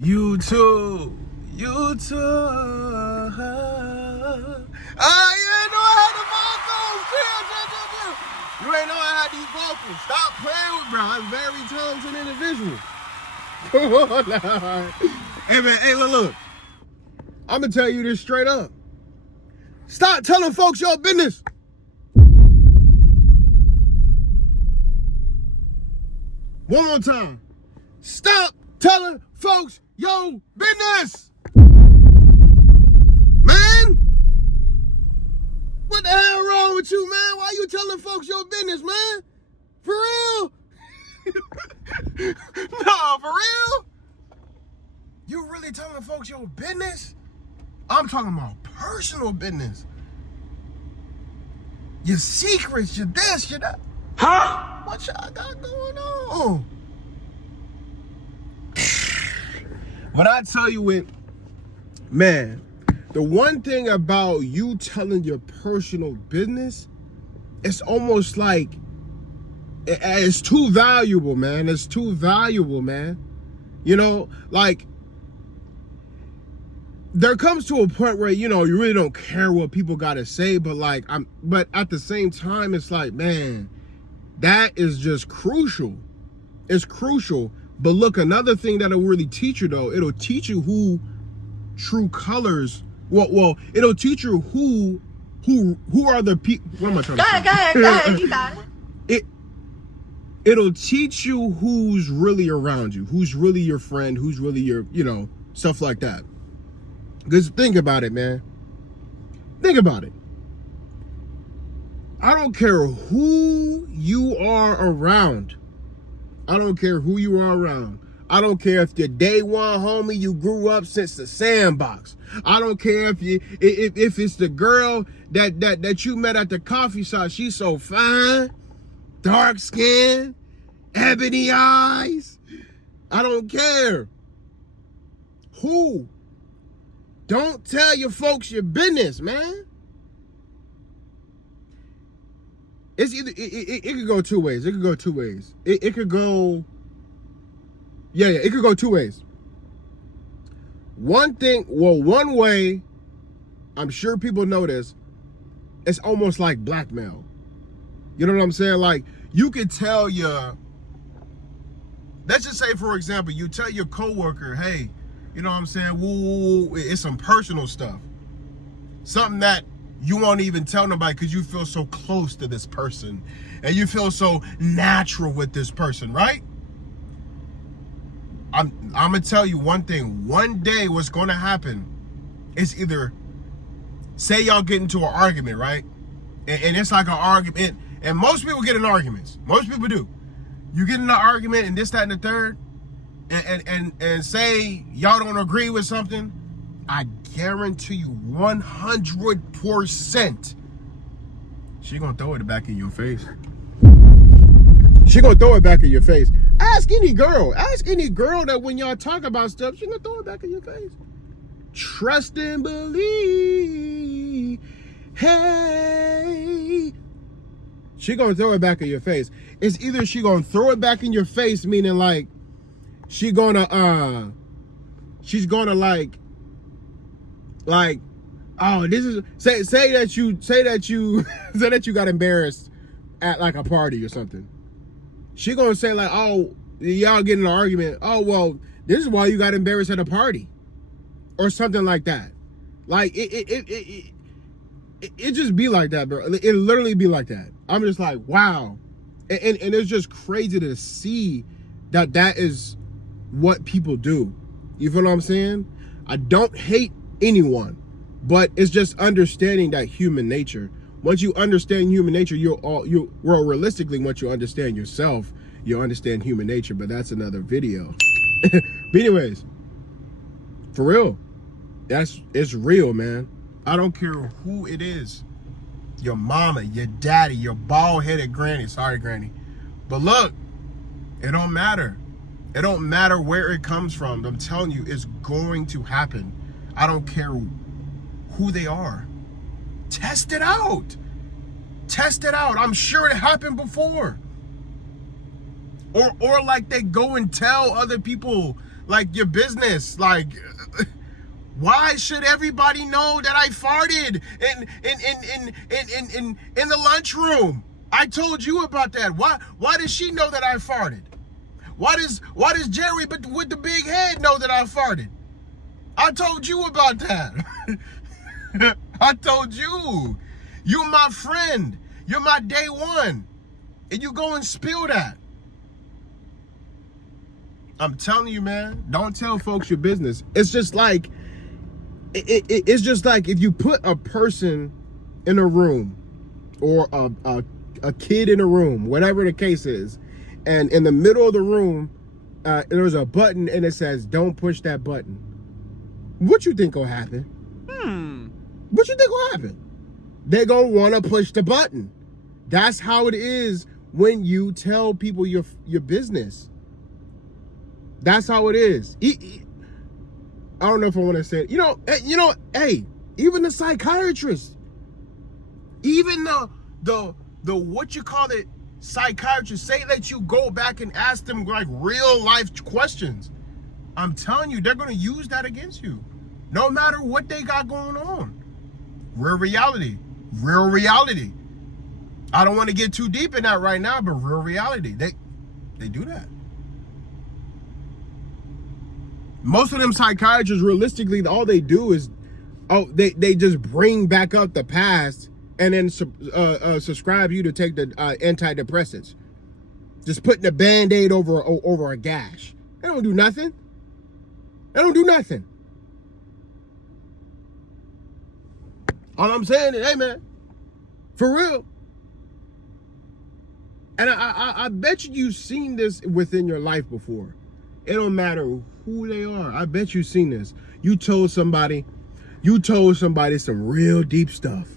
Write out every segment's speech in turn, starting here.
YouTube. Ah, you ain't know I had the vocals. Chill. You ain't know I had these vocals. Stop playing with bro. I'm a very talented individual. Come on now. Hey man, hey look. I'm gonna tell you this straight up. Stop telling folks your business. One more time. Stop telling folks your business. Man, what the hell wrong with you, man? Why you telling folks your business, man? For real? No, for real? You really telling folks your business? I'm talking about personal business. Your secrets, your this, your that. Huh? What y'all got going on? When I tell you it, man, the one thing about you telling your personal business, it's almost like it's too valuable, man. It's too valuable, man. You know, like there comes to a point where, you know, you really don't care what people gotta say, but like but at the same time, it's like, man, that is just crucial. It's crucial. But look, another thing that'll really teach you though, it'll teach you who true colors. Well, it'll teach you who are the people. What am I trying to say? Go ahead. You got it. It'll teach you who's really around you, who's really your friend, who's really your, you know, stuff like that. Because think about it, man. Think about it. I don't care who you are around. I don't care who you are around. I don't care if you're day one homie, you grew up since the sandbox. I don't care if it's the girl that you met at the coffee shop. She's so fine, dark skin, ebony eyes. I don't care. Who? Don't tell your folks your business, man. It's either it could go two ways. It could go two ways. It could go. Yeah. It could go two ways. One way, I'm sure people know this. It's almost like blackmail. You know what I'm saying? Like you could tell let's just say, for example, you tell your coworker, hey, you know what I'm saying? Woo, it's some personal stuff. Something that you won't even tell nobody because you feel so close to this person and you feel so natural with this person, right? I'm gonna tell you one thing. One day what's gonna happen is either, say y'all get into an argument, right? And it's like an argument, and most people get in arguments. Most people do. You get in an argument and this, that, and the third, and say y'all don't agree with something, I guarantee you 100% she gonna throw it back in your face. She gonna throw it back in your face. Ask any girl that when y'all talk about stuff, she gonna throw it back in your face. Trust and believe. Hey. She gonna throw it back in your face. It's either she gonna throw it back in your face, meaning like she's gonna like, oh, this is say that you say that you got embarrassed at like a party or something. She gonna say like, oh, y'all get in an argument. Oh, well, this is why you got embarrassed at a party, or something like that. Like it just be like that, bro. It literally be like that. I'm just like, wow, and it's just crazy to see that is what people do. You feel what I'm saying? I don't hate anyone, but it's just understanding that human nature. Once you understand human nature, well, realistically, once you understand yourself, you'll understand human nature, but that's another video. But anyways, for real, it's real, man. I don't care who it is. Your mama, your daddy, your bald-headed granny. Sorry, granny. But look, it don't matter. It don't matter where it comes from. I'm telling you, it's going to happen. I don't care who they are. Test it out. Test it out. I'm sure it happened before. Or like they go and tell other people, like your business. Like, why should everybody know that I farted in the lunchroom? I told you about that. Why does she know that I farted? Why does Jerry with the big head know that I farted? I told you about that. I told you. You're my friend. You're my day one. And you go and spill that. I'm telling you, man, don't tell folks your business. It's just like, it's just like if you put a person in a room or a kid in a room, whatever the case is, and in the middle of the room, there's a button and it says, don't push that button. What you think will happen? What you think will happen? They're gonna wanna push the button. That's how it is when you tell people your business. That's how it is. I don't know if I want to say it. You know, hey, even the psychiatrist, even the what you call it, psychiatrist, say that you go back and ask them like real life questions. I'm telling you, they're gonna use that against you, no matter what they got going on. Real reality. Real reality. I don't want to get too deep in that right now, but real reality. They do that. Most of them psychiatrists, realistically, all they do is, they just bring back up the past and then subscribe you to take the antidepressants. Just putting a Band-Aid over a gash. They don't do nothing. They don't do nothing. All I'm saying is, hey, man, for real. And I bet you've seen this within your life before. It don't matter who they are. I bet you've seen this. You told somebody some real deep stuff.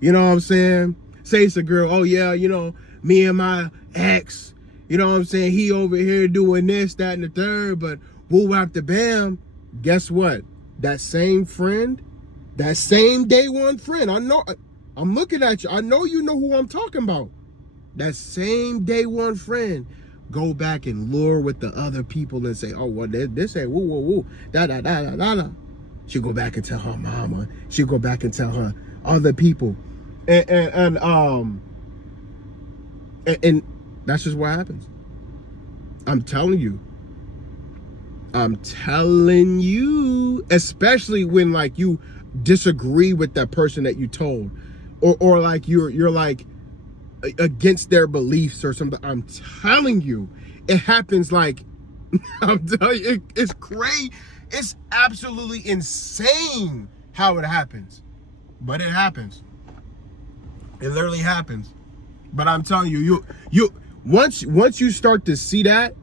You know what I'm saying? Say it's a girl, oh yeah, you know, me and my ex, you know what I'm saying? He over here doing this, that, and the third, but woo after bam. Guess what? That same friend, that same day one friend, I'm looking at you. I know you know who I'm talking about. That same day one friend go back and lure with the other people and say, oh, well, this ain't woo, da. She'll go back and tell her mama. She'll go back and tell her other people. And that's just what happens. I'm telling you, especially when like you disagree with that person that you told, or like you're like against their beliefs or something. I'm telling you, it happens. Like, I'm telling you, it's crazy. It's absolutely insane how it happens, but it happens. It literally happens. But I'm telling you, once you start to see that,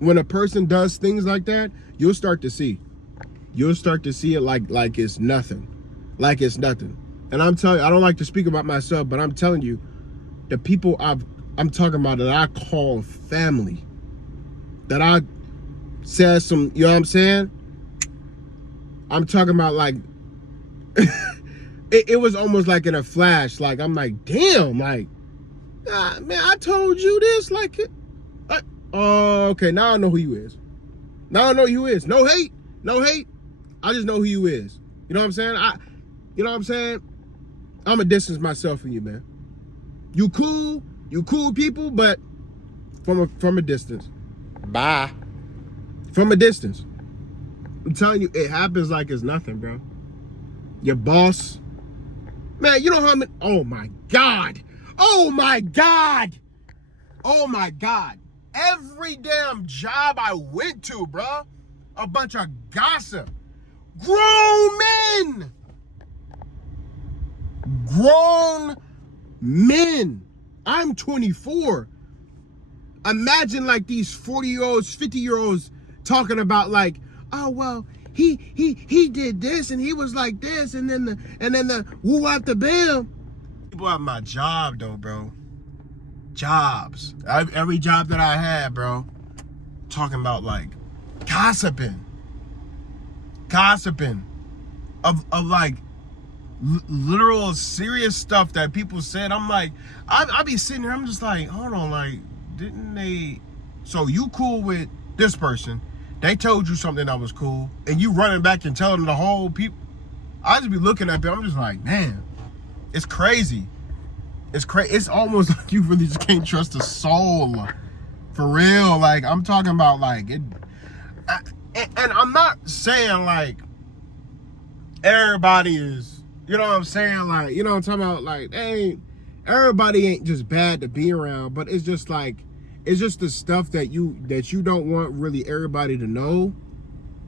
when a person does things like that, you'll start to see it like it's nothing, like it's nothing. And I'm telling you, I don't like to speak about myself, but I'm telling you, the people I'm talking about that I call family, that I said some, you know what I'm saying? I'm talking about like, it was almost like in a flash. Like, I'm like, damn, like, man, I told you this, like, okay, now I know who you is. Now I know who you is. No hate. I just know who you is. You know what I'm saying? You know what I'm saying? I'm a distance myself from you, man. You cool people, but from a distance. Bye. From a distance. I'm telling you, it happens like it's nothing, bro. Your boss, man, you know how many, oh my God. Every damn job I went to, bro, a bunch of gossip. Grown men. I'm 24. Imagine like these 40-year-olds, 50-year-olds talking about like, oh well, he did this and he was like this, and then the woo out the bam. People at my job though, bro. Jobs. Every job that I had, bro, talking about like gossiping of like literal serious stuff that people said. I'm like, I be sitting there, I'm just like, hold on, like, didn't they, so you cool with this person, they told you something that was cool, and you running back and telling the whole people. I just be looking at them. I'm just like, man, it's crazy. It's crazy. It's almost like you really just can't trust a soul, for real. Like, I'm talking about like it. And I'm not saying like everybody is, you know what I'm saying? Like, you know what I'm talking about? Like, everybody ain't just bad to be around, but it's just like, it's just the stuff that you don't want really everybody to know.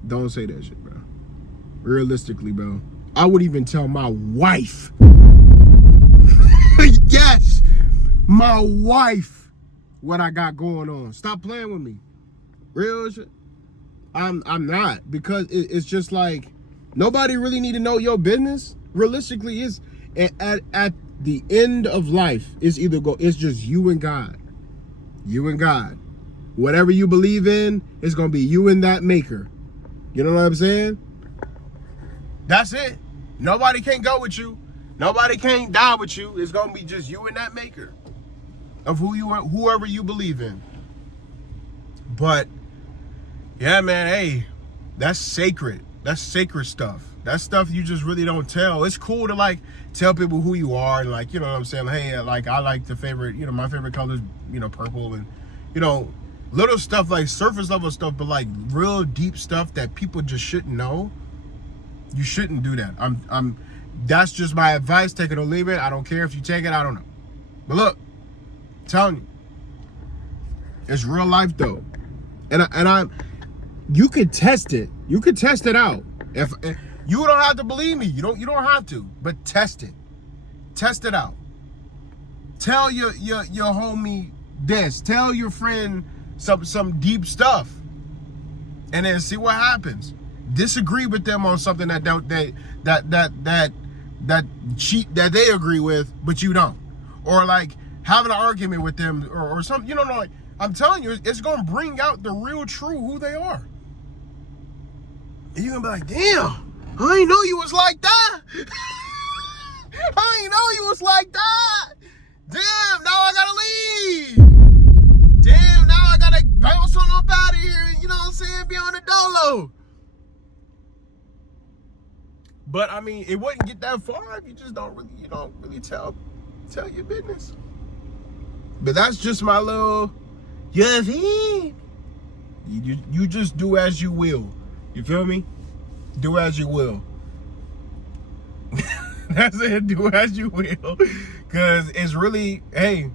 Don't say that shit, bro. Realistically, bro. I would even tell my wife. Yes, my wife, what I got going on. Stop playing with me. Real shit. I'm not, because it's just like nobody really need to know your business. Realistically, is at the end of life, it's just you and God. You and God. Whatever you believe in, it's gonna be you and that maker. You know what I'm saying? That's it. Nobody can go with you. Nobody can't die with you. It's gonna be just you and that maker of whoever you believe in. But yeah, man, hey, that's sacred. That's sacred stuff. That's stuff you just really don't tell. It's cool to like tell people who you are, and like, you know what I'm saying? Hey, like, I like the favorite, you know, my favorite color is, you know, purple, and you know, little stuff like surface level stuff, but like real deep stuff that people just shouldn't know. You shouldn't do that. That's just my advice. Take it or leave it. I don't care if you take it. I don't know. But look, I'm telling you, it's real life though, and you could test it. You could test it out. If you don't have to believe me, you don't have to, but test it. Test it out. Tell your homie this. Tell your friend some deep stuff, and then see what happens. Disagree with them on something that they agree with, but you don't, or like having an argument with them or something. You know, like, I'm telling you, it's gonna bring out the real true who they are. And you're gonna be like, damn, I ain't know you was like that. I ain't know you was like that. Damn, now I gotta leave. Damn, now I gotta bounce on up out of here. You know what I'm saying? Be on the dolo. But I mean, it wouldn't get that far if you just don't really tell your business. But that's just my little, you just do as you will. You feel me? Do as you will. That's it. Do as you will. Because it's really, hey,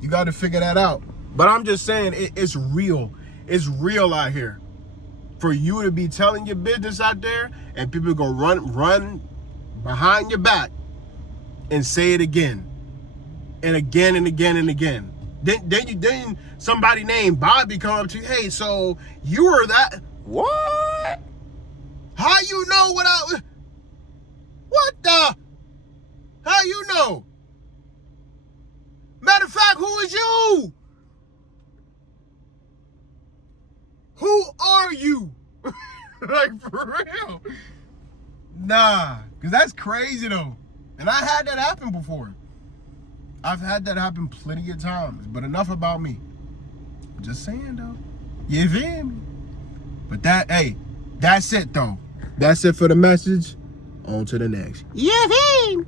you got to figure that out. But I'm just saying, it's real. It's real out here. For you to be telling your business out there, and people go run behind your back and say it again and again and again and again. Then somebody named Bobby come up to you, hey, so you were that? What? How you know what the? How you know? Matter of fact, who is you? Who are you? Like, for real? Nah, because that's crazy though. And I had that happen before. I've had that happen plenty of times. But enough about me. Just saying though. You feel me? But that's it though. That's it for the message. On to the next. You feel me?